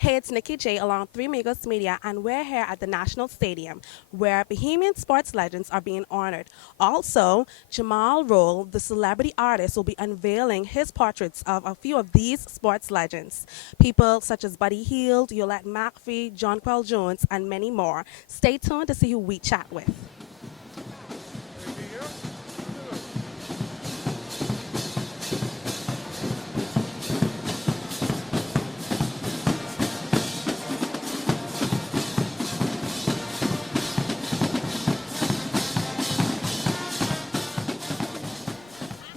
Hey, it's Nikki J along 3 Migos Media, and we're here at the National Stadium, where Bahamian sports legends are being honored. Also, Jamaal Rolle, the celebrity artist, will be unveiling his portraits of a few of these sports legends. People such as Buddy Hield, Yolette McPhee, John Quell Jones, and many more. Stay tuned to see who we chat with.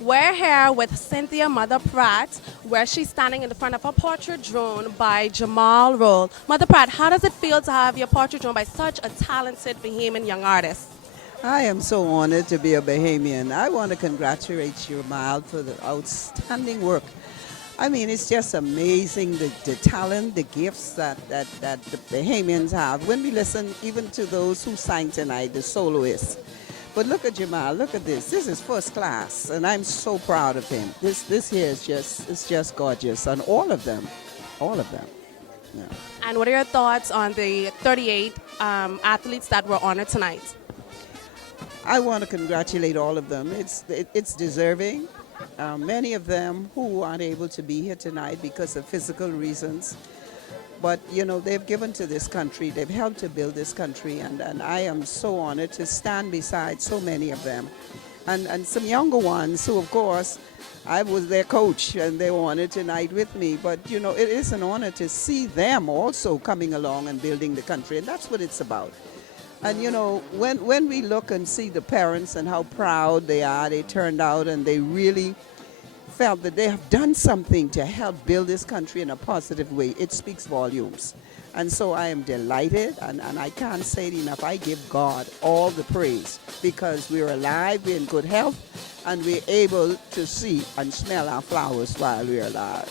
We're here with Cynthia Mother Pratt, where she's standing in the front of a portrait drawn by Jamaal Rolle. Mother Pratt, how does it feel to have your portrait drawn by such a talented Bahamian young artist? I am so honored to be a Bahamian. I want to congratulate you, Mild, for the outstanding work. I mean, it's just amazing the talent, the gifts that the Bahamians have. When we listen even to those who sang tonight, the soloists. But look at Jamaal, look at this. This is first class, and I'm so proud of him. This here is just gorgeous, and all of them. Yeah. And what are your thoughts on the 38 athletes that were honored tonight? I want to congratulate all of them. It's deserving. Many of them who aren't able to be here tonight because of physical reasons. But, you know, they've given to this country. They've helped to build this country. And I am so honored to stand beside so many of them. And some younger ones who, of course, I was their coach and they were honored tonight with me. But, you know, it is an honor to see them also coming along and building the country. And that's what it's about. And, you know, when we look and see the parents and how proud they are, they turned out and they really felt that they have done something to help build this country in a positive way. It speaks volumes. And so I am delighted, and I can't say it enough. I give God all the praise because we're alive, we're in good health, and we're able to see and smell our flowers while we're alive.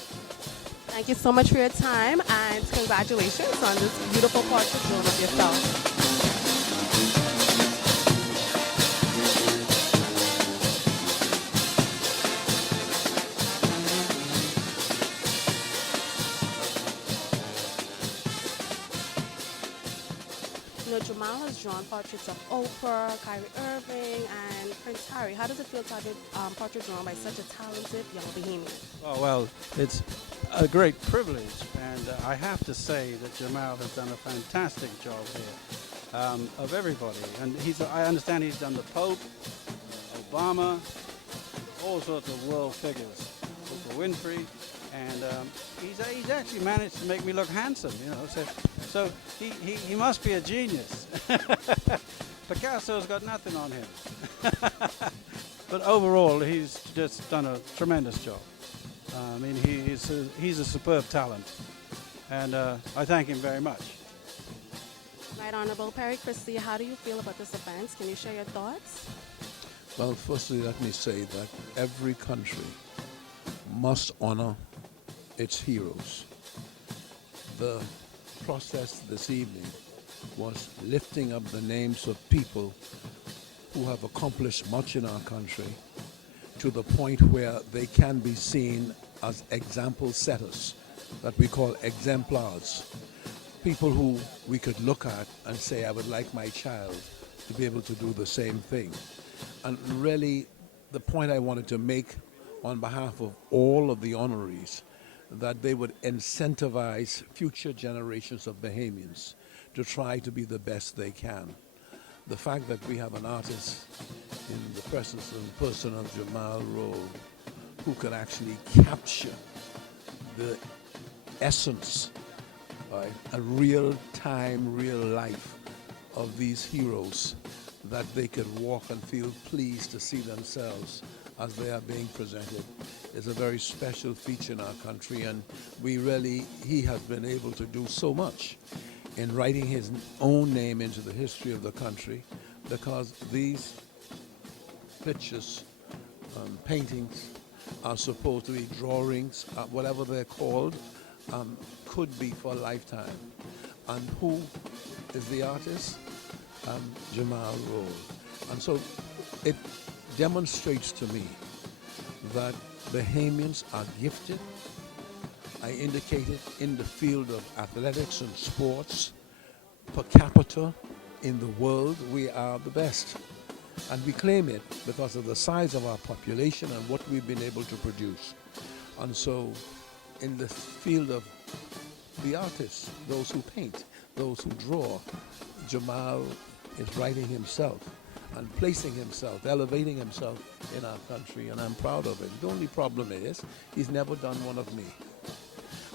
Thank you so much for your time, and congratulations on this beautiful portrait drawn of yourself. You know, Jamal has drawn portraits of Oprah, Kyrie Irving, and Prince Harry. How does it feel to have a portrait drawn by such a talented young Bahamian? Oh, well, it's a great privilege, and I have to say that Jamal has done a fantastic job here of everybody. And I understand he's done the Pope, Obama, all sorts of world figures, Oprah Winfrey, and he's actually managed to make me look handsome, you know. So he must be a genius. Picasso's got nothing on him. But overall, he's just done a tremendous job. I mean, he's a superb talent, and I thank him very much. Right Honorable Perry Christie, how do you feel about this event? Can you share your thoughts? Well, firstly, let me say that every country must honor its heroes. The process this evening was lifting up the names of people who have accomplished much in our country to the point where they can be seen as example setters, that we call exemplars. People who we could look at and say, I would like my child to be able to do the same thing. And really, the point I wanted to make on behalf of all of the honorees, that they would incentivize future generations of Bahamians to try to be the best they can. The fact that we have an artist in the presence and person of Jamaal Rolle who can actually capture the essence, right, a real time, real life of these heroes, that they could walk and feel pleased to see themselves as they are being presented, is a very special feature in our country, and he has been able to do so much in writing his own name into the history of the country, because these pictures, paintings, are supposed to be drawings, whatever they're called, could be for a lifetime. And who is the artist? Jamaal Rolle. And so it demonstrates to me that Bahamians are gifted, I indicated in the field of athletics and sports, per capita in the world, we are the best. And we claim it because of the size of our population and what we've been able to produce. And so, in the field of the artists, those who paint, those who draw, Jamaal is writing himself and placing himself, elevating himself in our country, and I'm proud of it. The only problem is he's never done one of me.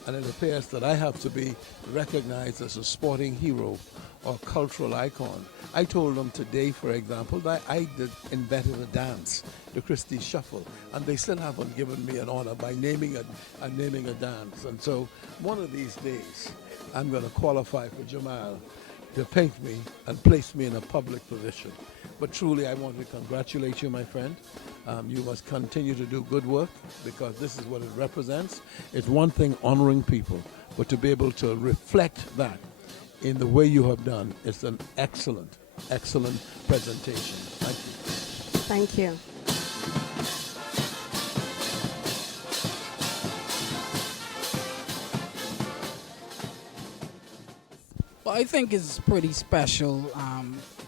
And it appears that I have to be recognized as a sporting hero or cultural icon. I told them today, for example, that I invented a dance, the Christie Shuffle, and they still haven't given me an honor by naming a dance. And so one of these days, I'm going to qualify for Jamaal to paint me and place me in a public position. But truly, I want to congratulate you, my friend. You must continue to do good work because this is what it represents. It's one thing honoring people, but to be able to reflect that in the way you have done, it's an excellent, excellent presentation. Thank you. Thank you. Well, I think it's pretty special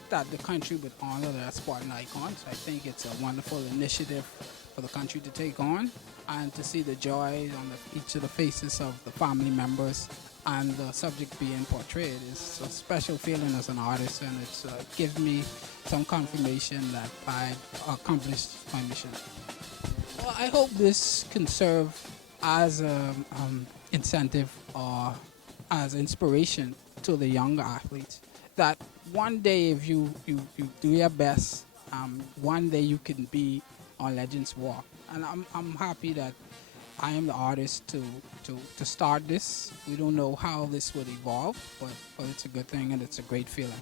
that the country would honor their sporting icons. I think it's a wonderful initiative for the country to take on and to see the joy on each of the faces of the family members and the subject being portrayed is a special feeling as an artist, and it's gives me some confirmation that I accomplished my mission. Well, I hope this can serve as an incentive or as inspiration to the younger athletes that one day if you do your best, one day you can be on Legends Walk. And I'm happy that I am the artist to start this. We don't know how this would evolve, but it's a good thing and it's a great feeling.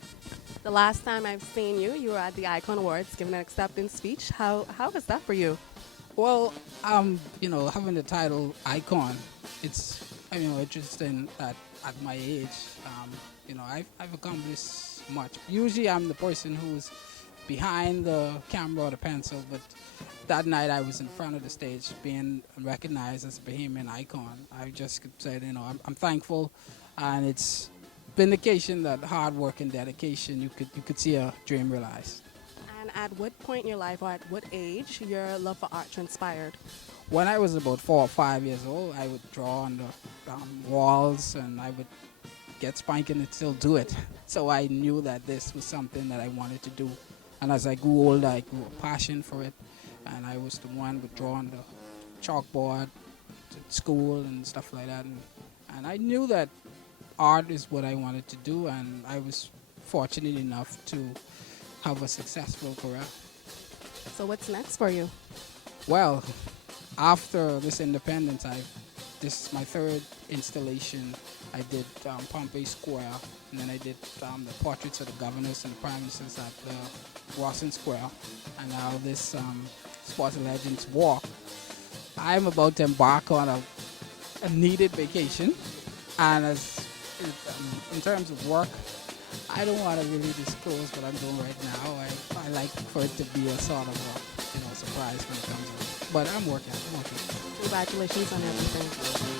The last time I've seen you, you were at the Icon Awards giving an acceptance speech. How was that for you? Well, having the title icon, it's interesting that at my age, I've accomplished much. Usually, I'm the person who's behind the camera or the pencil, but that night I was in front of the stage, being recognized as a Bahamian icon. I just could say, I'm thankful, and it's vindication that hard work and dedication you could see a dream realized. And at what point in your life or at what age your love for art transpired? When I was about 4 or 5 years old, I would draw on the walls, and I would get spanking and still do it. So I knew that this was something that I wanted to do. And as I grew older, I grew a passion for it. And I was the one who would draw on the chalkboard at school and stuff like that. And I knew that art is what I wanted to do, and I was fortunate enough to have a successful career. So what's next for you? Well, after this independence, this is my third installation. I did Pompey Square, and then I did the portraits of the governors and the prime ministers at Rawson Square, and now this Sports Legends Walk. I'm about to embark on a needed vacation, and in terms of work, I don't want to really disclose what I'm doing right now. I like for it to be a sort of a surprise when it comes out. But I'm working. Congratulations on everything.